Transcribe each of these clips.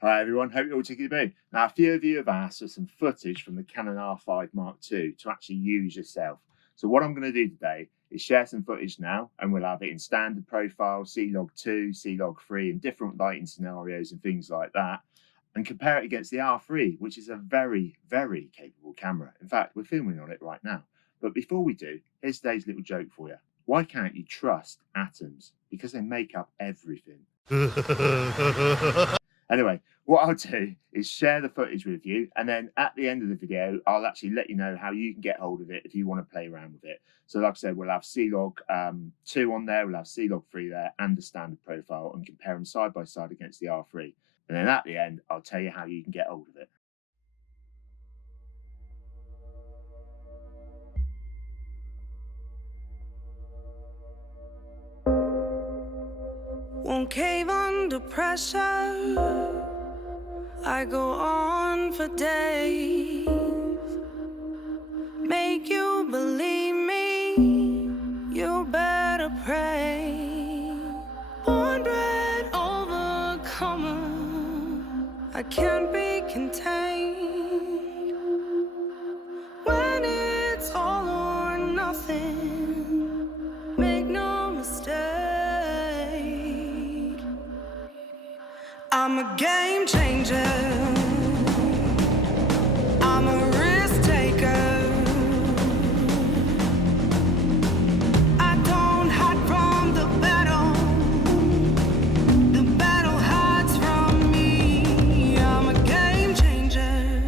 Hi everyone, hope you're all tickety boo. Now, a few of you have asked for some footage from the Canon R5 Mark II to actually use yourself. So what I'm going to do today is share some footage now, and we'll have it in standard profile, C-Log2, C-Log3, and different lighting scenarios and things like that, and compare it against the R3, which is a very, very capable camera. In fact, we're filming on it right now. But before we do, here's today's little joke for you. Why can't you trust atoms? Because they make up everything. Anyway, what I'll do is share the footage with you, and then at the end of the video, I'll actually let you know how you can get hold of it if you want to play around with it. So like I said, we'll have C-Log 2 on there, we'll have C-Log 3 there, and the standard profile, and compare them side by side against the R3. And then at the end, I'll tell you how you can get hold of it. Won't cave under pressure. I go on for days. Make you believe me, you better pray. Born bred overcomer, I can't be contained. When it's all or nothing, make no mistake, I'm a game changer. I'm a risk taker. I don't hide from the battle. The battle hides from me. I'm a game changer.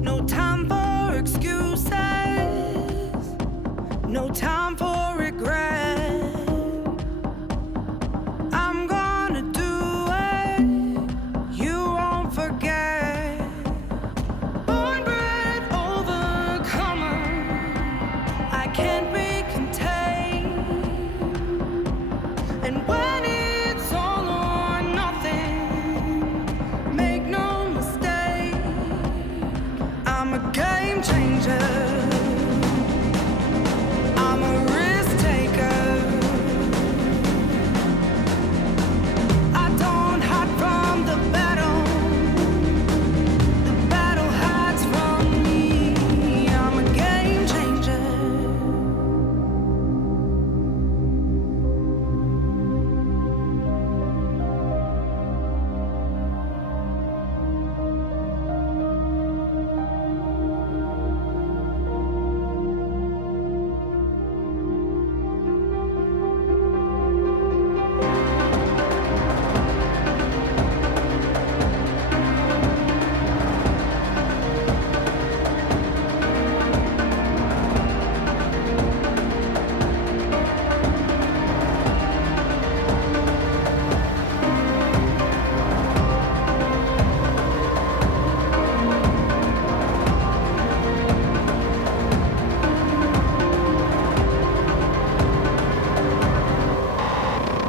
No time for excuses. No time for regret. I'm gonna do it, you won't forget. Born bred overcomer, I can't be contained. And when it's all or nothing, make no mistake, I'm a game changer. I'm a risk taker. I don't hide from the battle. The battle hides from me. I'm a game changer.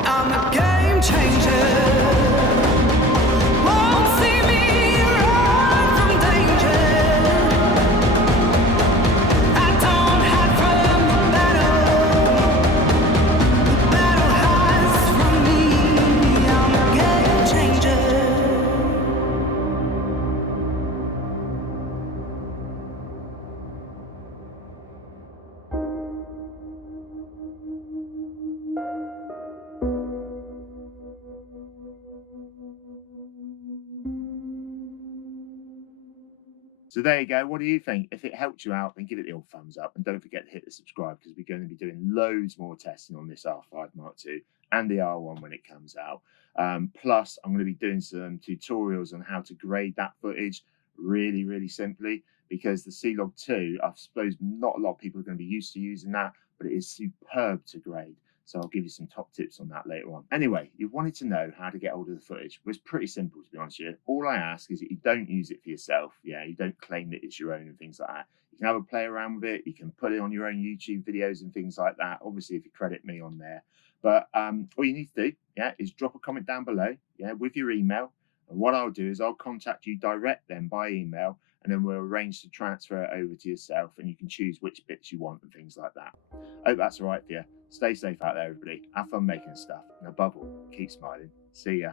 I'm a game changer. Won't see me run from danger. I don't hide from the battle. The battle hides from me. I'm a game changer. So there you go. What do you think? If it helped you out, then give it the old thumbs up. And don't forget to hit the subscribe, because we're going to be doing loads more testing on this R5 Mark II and the R1 when it comes out. Plus, I'm going to be doing some tutorials on how to grade that footage really, really simply, because the C-Log 2, I suppose not a lot of people are going to be used to using that, but it is superb to grade. So I'll give you some top tips on that later on. Anyway, you wanted to know how to get hold of the footage. Well, it's pretty simple, to be honest with you. All I ask is that you don't use it for yourself. Yeah, you don't claim that it's your own and things like that. You can have a play around with it. You can put it on your own YouTube videos and things like that. Obviously, if you credit me on there. But all you need to do, yeah, is drop a comment down below, yeah, with your email. And what I'll do is I'll contact you direct then by email, and then we'll arrange to transfer it over to yourself, and you can choose which bits you want and things like that. I hope that's all right for you. Stay safe out there, everybody. Have fun making stuff. And above all, keep smiling. See ya.